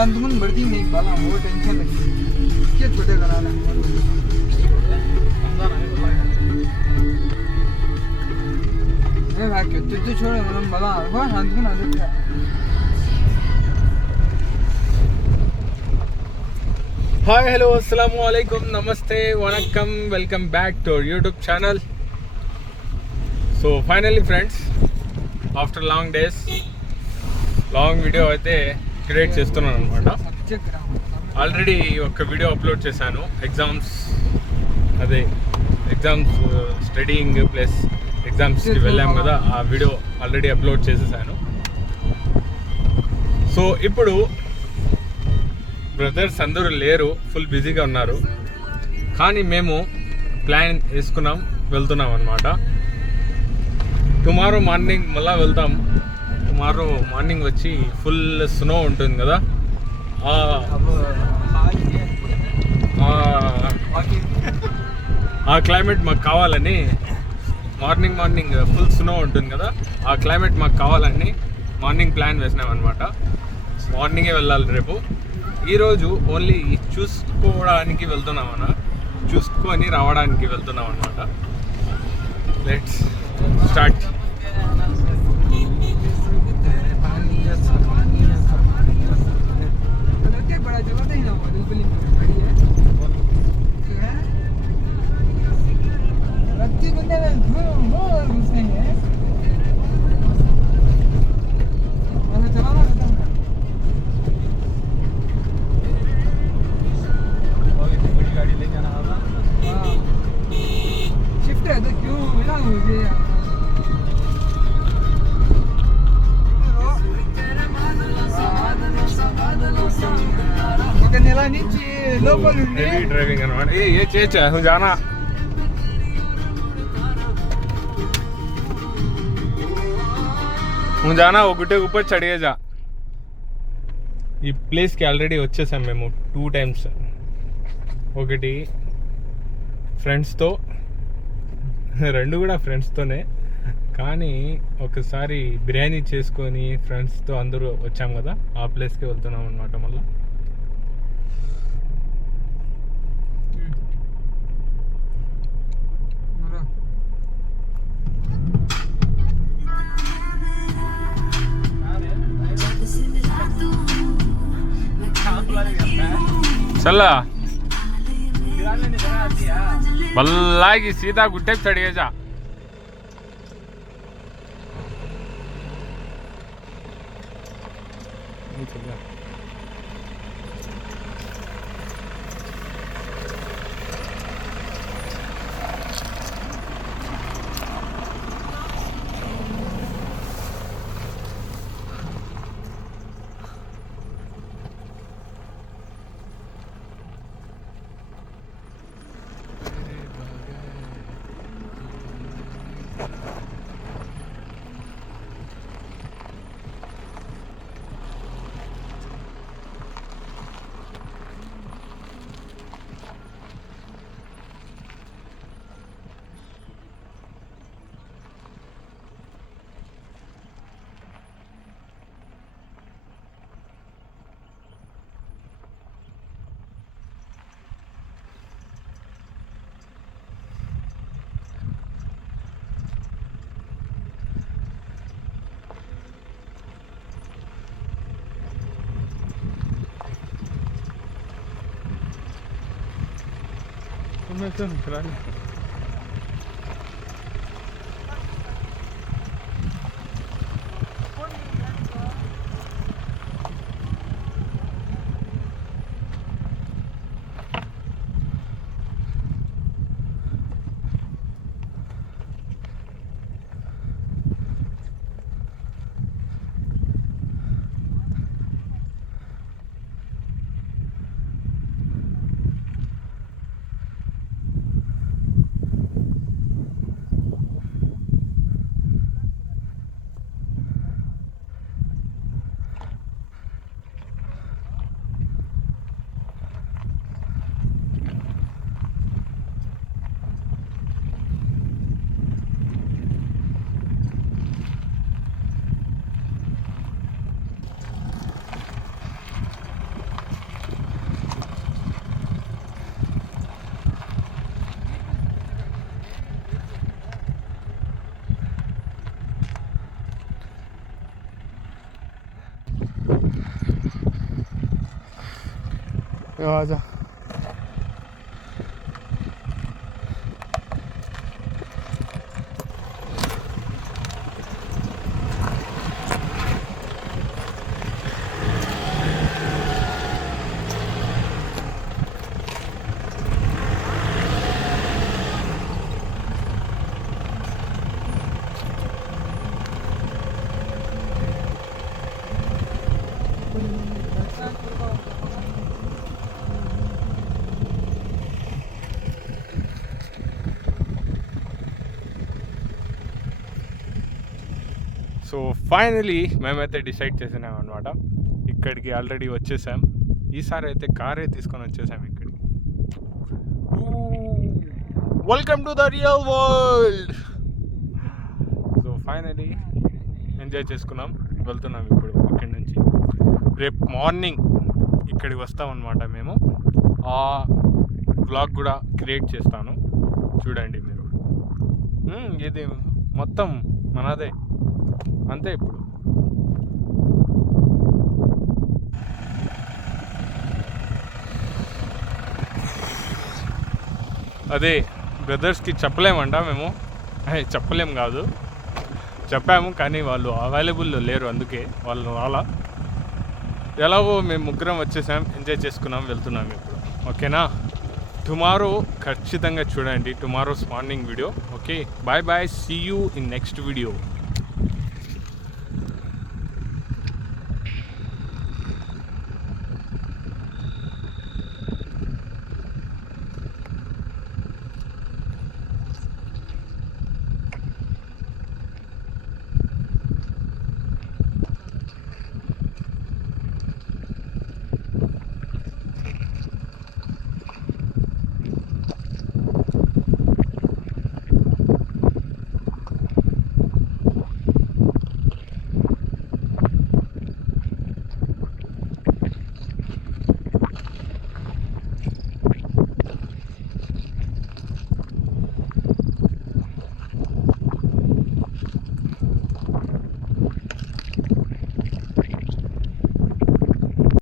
तुम बढ़ती नहीं बाला वो टेंशन लगी क्या छोटे करा ले ए भाई क्यों तू छोड़ मतलब बाला वो शांत को ना देखा హాయ్ హలో అస్సలాము అలైకుమ్ నమస్తే vanakkam welcome back to our YouTube channel. So finally friends, after long days long video అయితే క్రియేట్ చేస్తున్నాను అనమాట. ఆల్రెడీ ఒక వీడియో అప్లోడ్ చేశాను, ఎగ్జామ్స్ స్టడీయింగ్ ప్లస్ ఎగ్జామ్స్కి వెళ్ళాం కదా, ఆ వీడియో ఆల్రెడీ అప్లోడ్ చేసేసాను. సో ఇప్పుడు బ్రదర్స్ అందరూ లేరు, ఫుల్ బిజీగా ఉన్నారు. కానీ మేము ప్లాన్ వేసుకున్నాం, వెళ్తున్నాం అనమాట. టుమారో మార్నింగ్ మళ్ళీ వెళ్తాం. టుమారో మార్నింగ్ వచ్చి ఫుల్ స్నో ఉంటుంది కదా, ఆ క్లైమేట్ మాకు కావాలని, మార్నింగ్ ఫుల్ స్నో ఉంటుంది కదా, ఆ క్లైమేట్ మాకు కావాలని మార్నింగ్ ప్లాన్ వేసినాం అనమాట. మార్నింగే వెళ్ళాలి రేపు. ఈరోజు ఓన్లీ చూసుకోవడానికి వెళ్తున్నామన్నా, చూసుకొని రావడానికి వెళ్తున్నాం అనమాట. Let's start. ड्राइविंग ये चेच हूँ जाना वो गुड्डे ऊपर चढ़िए जा. ఈ ప్లేస్కి ఆల్రెడీ వచ్చేసాం మేము 2 times. ఒకటి ఫ్రెండ్స్తో, 2 కూడా ఫ్రెండ్స్తోనే. కానీ ఒకసారి బిర్యానీ చేసుకొని ఫ్రెండ్స్తో అందరూ వచ్చాం కదా, ఆ ప్లేస్కి వెళ్తున్నాం అనమాట. మళ్ళీ चल बल्ला की सीधा गुड्डे चढ़िए जा. आजा సో ఫైనలీ మేమైతే డిసైడ్ చేసినాం అనమాట. ఇక్కడికి ఆల్రెడీ వచ్చేసాం. ఈసారి అయితే కారే తీసుకొని వచ్చేసాం ఇక్కడికి. Welcome to the real world. So finally enjoy చేసుకున్నాం. వెళ్తున్నాం ఇప్పుడు ఇక్కడి నుంచి. రేపు మార్నింగ్ ఇక్కడికి వస్తామన్నమాట మేము. ఆ వ్లాగ్ కూడా క్రియేట్ చేస్తాను, చూడండి మీరు. ఇది మొత్తం మనదే అంతే. ఇప్పుడు అదే బ్రదర్స్కి చెప్పలేమంట మేము. చెప్పలేం కాదు, చెప్పాము కానీ వాళ్ళు అవైలబుల్ లేరు, అందుకే వాళ్ళు రాలా. ఎలాగో మేము ముగ్గురం వచ్చేసాం, ఎంజాయ్ చేసుకున్నాం, వెళ్తున్నాం ఇప్పుడు. ఓకేనా? టుమారో ఖచ్చితంగా చూడండి, tomorrow's morning video. Okay, bye bye, see you in next video.